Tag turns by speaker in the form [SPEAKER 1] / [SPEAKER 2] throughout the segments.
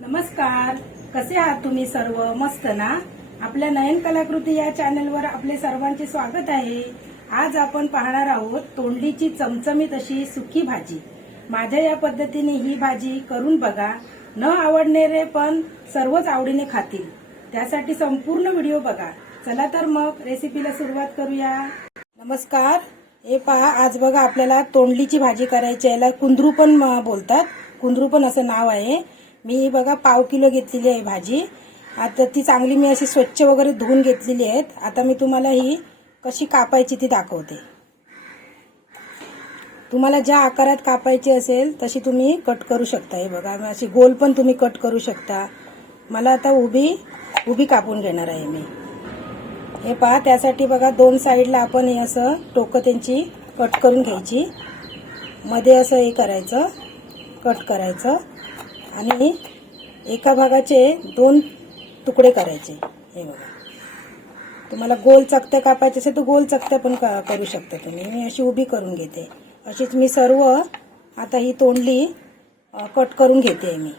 [SPEAKER 1] नमस्कार. कसे आहात तुम्ही सर्व? मस्त ना? आपल्या नयन कलाकृती या चॅनलवर आपले सर्वांचे स्वागत आहे. आज आपण पाहणार आहोत तोंडीची चमचमीत अशी सुकी भाजी. माझ्या या पद्धतीने ही भाजी करून बघा. न आवडणारे पण सर्वच आवडीने खातील. त्यासाठी संपूर्ण व्हिडिओ बघा. चला तर मग रेसिपीला सुरुवात करूया. नमस्कार. हे पहा आज बघा आपल्याला तोंडलीची भाजी करायची आहे. याला कुंदरू पण बोलतात. कुंदरू पण असं नाव आहे. मी बघा पाव किलो घेतलेली आहे भाजी. आता ती चांगली मी अशी स्वच्छ वगैरे धुवून घेतलेली आहेत. आता मी तुम्हाला ही कशी कापायची ती दाखवते. तुम्हाला ज्या आकारात कापायची असेल तशी तुम्ही कट करू शकता. हे बघा अशी गोल पण तुम्ही कट करू शकता. मला आता उभी उभी कापून घेणार आहे मी. हे पहा त्यासाठी बघा दोन साईडला आपण हे असं टोकं त्यांची कट करून घ्यायची. मध्ये असं हे करायचं कट करायचं. आणि एका भागाचे दोन तुकडे करायचे. हे बघा. तुम्हाला गोल चकत्या कापायचे असेल तर गोल चकत्या पण करू शकता तुम्ही. मी अशी उभी करून घेते. अशीच मी सर्व आता ही तोंडली कट करून घेते मी.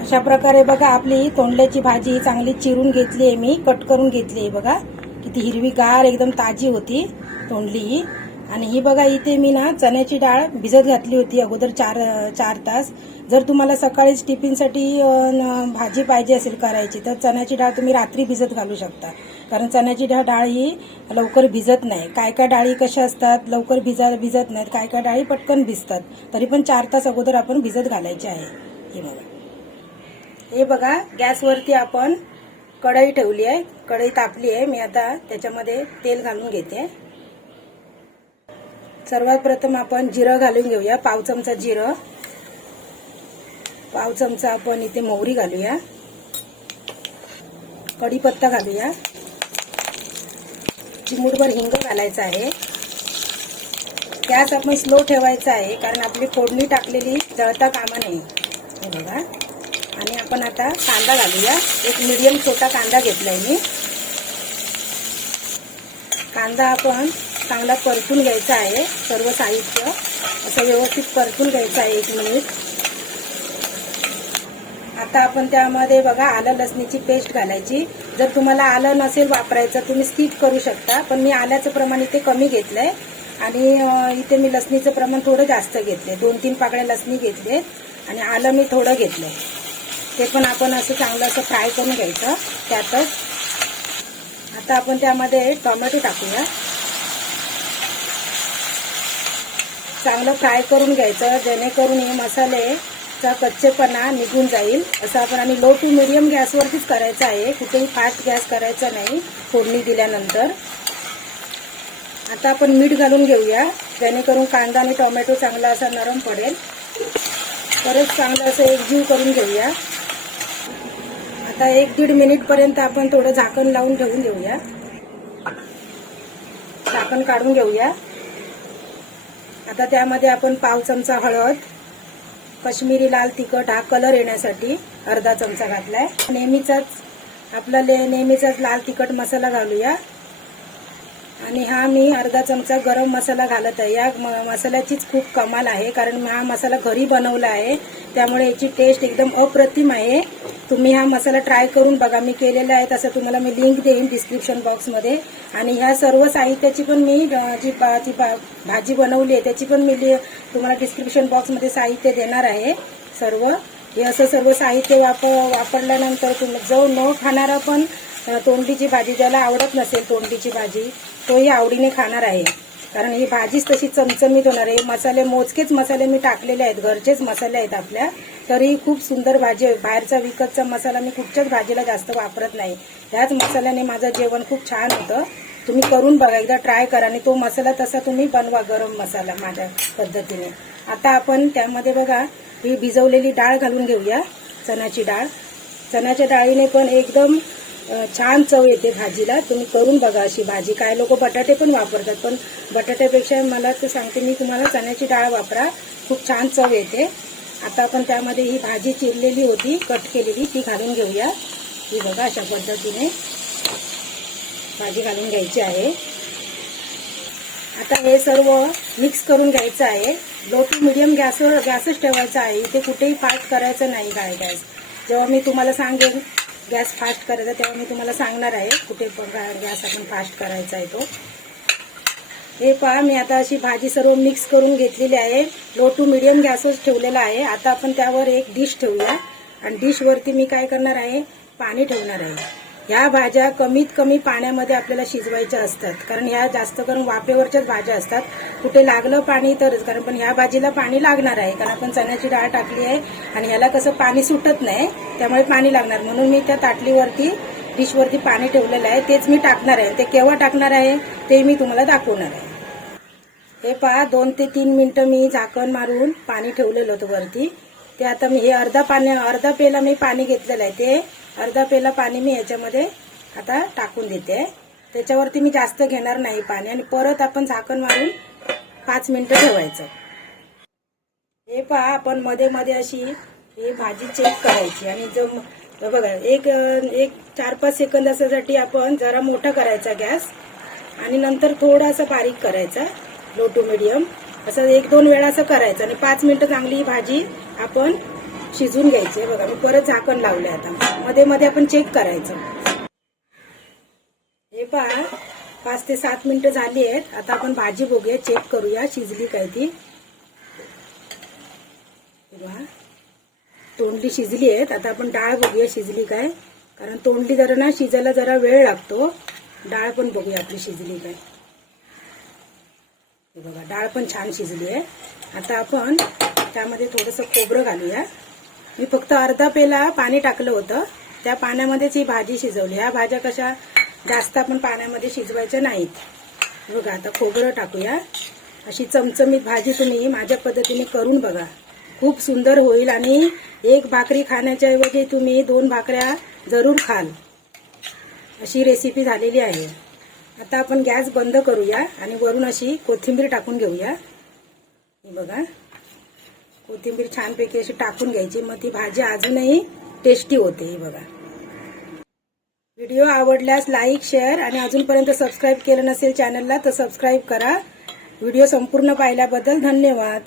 [SPEAKER 1] अशा प्रकारे बघा आपली तोंडल्याची भाजी चांगली चिरून घेतली आहे मी. कट करून घेतली आहे बघा. किती हिरवीगार एकदम ताजी होती तोंडली ही. आणि ही बघा इथे मी ना चण्याची डाळ भिजत घातली होती अगोदर चार चार तास. जर तुम्हाला सकाळीच टिफिनसाठी भाजी पाहिजे असेल करायची तर चण्याची डाळ तुम्ही रात्री भिजत घालू शकता. कारण चण्याची डाळ डाळ ही लवकर भिजत नाही. काय काय डाळी कशा असतात लवकर भिजा भिजत नाहीत. काय काय डाळी पटकन भिजतात. तरी पण चार तास अगोदर आपण भिजत घालायची आहे. हे बघा. हे बघा गॅसवरती आपण कढई ठेवली आहे. कढई तापली आहे. मी आता त्याच्यामध्ये तेल घालून घेते. सर्वात प्रथम आपण जिरं घालून घेऊया. पाव चमचा जिरं. पाव चमचा आपण इथे मोहरी घालूया. कढीपत्ता घालूया. चिमूटभर हिंग घालायचं आहे. गॅस आपण स्लो ठेवायचा आहे कारण आपली फोडणी टाकलेली जळता कामा नाही हे बघा. आणि आपण आता कांदा घालूया. एक मिडियम छोटा कांदा घेतलाय मी. कांदा आपण चांगला परतून घ्यायचा आहे. सर्व साहित्य असं व्यवस्थित परतून घ्यायचं आहे एक मिनिट आता आपण त्यामध्ये बघा आलं लसणीची पेस्ट घालायची. जर तुम्हाला आलं नसेल वापरायचं तुम्ही स्किप करू शकता पण मी आल्याचं प्रमाण इथे कमी घेतलंय. आणि इथे मी लसणीचं प्रमाण थोडं जास्त घेतलंय. दोन तीन पाकळ्या लसणी घेतले आणि आलं मी थोडं घेतलंय. ते पण आपण असं चांगलं असं फ्राय करून घ्यायचं त्यातच. आता आपण त्यामध्ये टोमॅटो टाकूया. चांगलं फ्राय करून घ्यायचं जेणेकरून हे मसालेचा कच्चेपणा निघून जाईल. असं आपण आणि लो टू मिडियम गॅसवरतीच करायचं आहे. कुठेही फास्ट गॅस करायचा नाही फोडणी दिल्यानंतर. आता आपण मीठ घालून घेऊया. जेणेकरून कांदा आणि टोमॅटो चांगला असा नरम पडेल. परत चांगलं असं एकजीव करून घेऊया. आता एक दीड मिनिटपर्यंत आपण थोडं झाकण लावून ठेवून घेऊया. झाकण काढून घेऊया. आता त्यामध्ये आपण पाव चमचा हळद कश्मीरी लाल तिखट हा कलर येण्यासाठी अर्धा चमचा घातलाय. नेहमीचाच आपला ले- नेहमीचाच लाल तिखट मसाला घालूया. आणि हा मी अर्धा चमचा गरम मसाला घालत आहे. या म- मसाल्याचीच खूप कमाल आहे कारण हा मसाला घरी बनवला आहे. त्यामुळे याची टेस्ट एकदम अप्रतिम आहे. तुम्ही हा मसाला ट्राय करून बघा. मी केलेला आहे तसं तुम्हाला मी लिंक देईन डिस्क्रिप्शन बॉक्समध्ये आणि ह्या सर्व साहित्याची पण मी जी पा- जी भाजी बनवली आहे त्याची पण मी लि- तुम्हाला डिस्क्रिप्शन बॉक्समध्ये साहित्य देणार आहे. सर्व. हे असं सर्व साहित्य वापर वापरल्यानंतर तुम्ही जो न खाणारा पण तोंडीची भाजी ज्याला आवडत नसेल तोंडीची भाजी तोही आवडीने खाणार आहे. कारण ही भाजीच तशी चमचमीत होणार आहे. मसाले मोजकेच मसाले मी टाकलेले आहेत. घरचेच मसाले आहेत आपल्या. तरी खूप सुंदर भाजी आहे. बाहेरचा विकतचा मसाला मी कुठच्याच भाजीला जास्त वापरत नाही. ह्याच मसाल्याने माझं जेवण खूप छान होतं. तुम्ही करून बघा. एकदा ट्राय करा आणि तो मसाला तसा तुम्ही बनवा गरम मसाला माझ्या पद्धतीने. आता आपण त्यामध्ये बघा. ही भिजवलेली डाळ घालून घेऊया. चण्याची डाळ. चण्याच्या डाळीने पण एकदम छान चव येते भाजीला. तुम्ही करून बघा अशी भाजी. काय लोक बटाटे पण वापरतात पण बटाट्यापेक्षा मला तर सांगते मी तुम्हाला चण्याची डाळ वापरा. खूप छान चव येते. आता आपण त्यामध्ये ही भाजी चिरलेली होती कट केलेली ती घालून घेऊया. ही बघा अशा पद्धतीने भाजी घालून घ्यायची आहे. आता हे सर्व मिक्स करून घ्यायचं आहे. लो टू मिडियम गॅसवर गॅसच ठेवायचा आहे. इथे कुठेही फास्ट करायचं नाही काय गॅस जेव्हा मी तुम्हाला सांगेन गॅस फास्ट करायचा तेव्हा मी तुम्हाला सांगणार आहे कुठे पण गॅस आपण फास्ट करायचा आहे तो. हे पहा मी आता अशी भाजी सर्व मिक्स करून घेतलेली आहे. लो टू मिडियम गॅसच ठेवलेला आहे. आता आपण त्यावर एक डिश ठेवूया. आणि डिशवरती मी काय करणार आहे? पाणी ठेवणार आहे. ह्या भाज्या कमीत कमी पाण्यामध्ये आपल्याला शिजवायच्या असतात. कारण ह्या जास्त करून वाफेवरच्याच भाज्या असतात. कुठे लागलं पाणी तरच कारण पण ह्या भाजीला पाणी लागणार आहे. कारण आपण चण्याची डाळ टाकली आहे आणि ह्याला कसं पाणी सुटत नाही त्यामुळे पाणी लागणार. म्हणून मी त्या ताटलीवरती डिशवरती पाणी ठेवलेलं आहे. तेच मी टाकणार आहे. ते केव्हा टाकणार आहे ते मी तुम्हाला दाखवणार आहे. हे पहा दोन ते तीन मिनटं मी झाकण मारून पाणी ठेवलेलं होतं वरती. ते आता मी हे अर्धा पाणी अर्धा पेला मी पाणी घेतलेलं आहे. ते अर्धा पेला पाणी मी याच्यामध्ये आता टाकून देते. त्याच्यावरती मी जास्त घेणार नाही पाणी आणि परत आपण झाकण मारून पाच मिनिटं ठेवायचं. हे पहा आपण मध्ये मध्ये अशी ही भाजी चेक करायची आणि जो बघा एक एक चार पाच सेकंदासाठी आपण जरा मोठा करायचा गॅस आणि नंतर थोडासा बारीक करायचा लो टू मिडियम असं एक दोन वेळा असं करायचं आणि पाच मिनिटं चांगली ही भाजी आपण शिजून घ्यायचे. बघा मी परत झाकण लावले आता. मध्ये मध्ये आपण चेक करायचं. हे पहा पाच ते सात मिनिटं झाली आहेत. आता आपण भाजी बघूया चेक करूया शिजली काय ती. तोंडली शिजली आहेत. आता आपण डाळ बघूया शिजली काय. कारण तोंडली जरा ना शिजायला जरा वेळ लागतो. डाळ पण बघूया आपली शिजली काय. बघा डाळ पण छान शिजली आहे. आता आपण त्यामध्ये थोडंसं खोबरं घालूया. मी फक्त अर्धा पेला पाणी टाकलं होतं. त्या पाण्यामध्येच ही भाजी शिजवली. ह्या भाज्या कशा जास्त आपण पाण्यामध्ये शिजवायच्या नाहीत. बघा आता खोबरं टाकूया. अशी चमचमीत भाजी तुम्ही माझ्या पद्धतीने करून बघा. खूप सुंदर होईल आणि एक भाकरी खाण्याच्या ऐवजी तुम्ही दोन भाकऱ्या जरूर खाल. अशी रेसिपी झालेली आहे. आता आपण गॅस बंद करूया आणि वरून अशी कोथिंबीर टाकून घेऊया. बघा. कोथिंबीर छानपैकी अशी टाकून घ्यायची. मग ती भाजी अजूनही टेस्टी होते ही बघा. व्हिडिओ आवडल्यास लाईक शेअर आणि अजूनपर्यंत सबस्क्राईब केलं नसेल चॅनलला तर सबस्क्राईब करा. व्हिडिओ संपूर्ण पाहिल्याबद्दल धन्यवाद.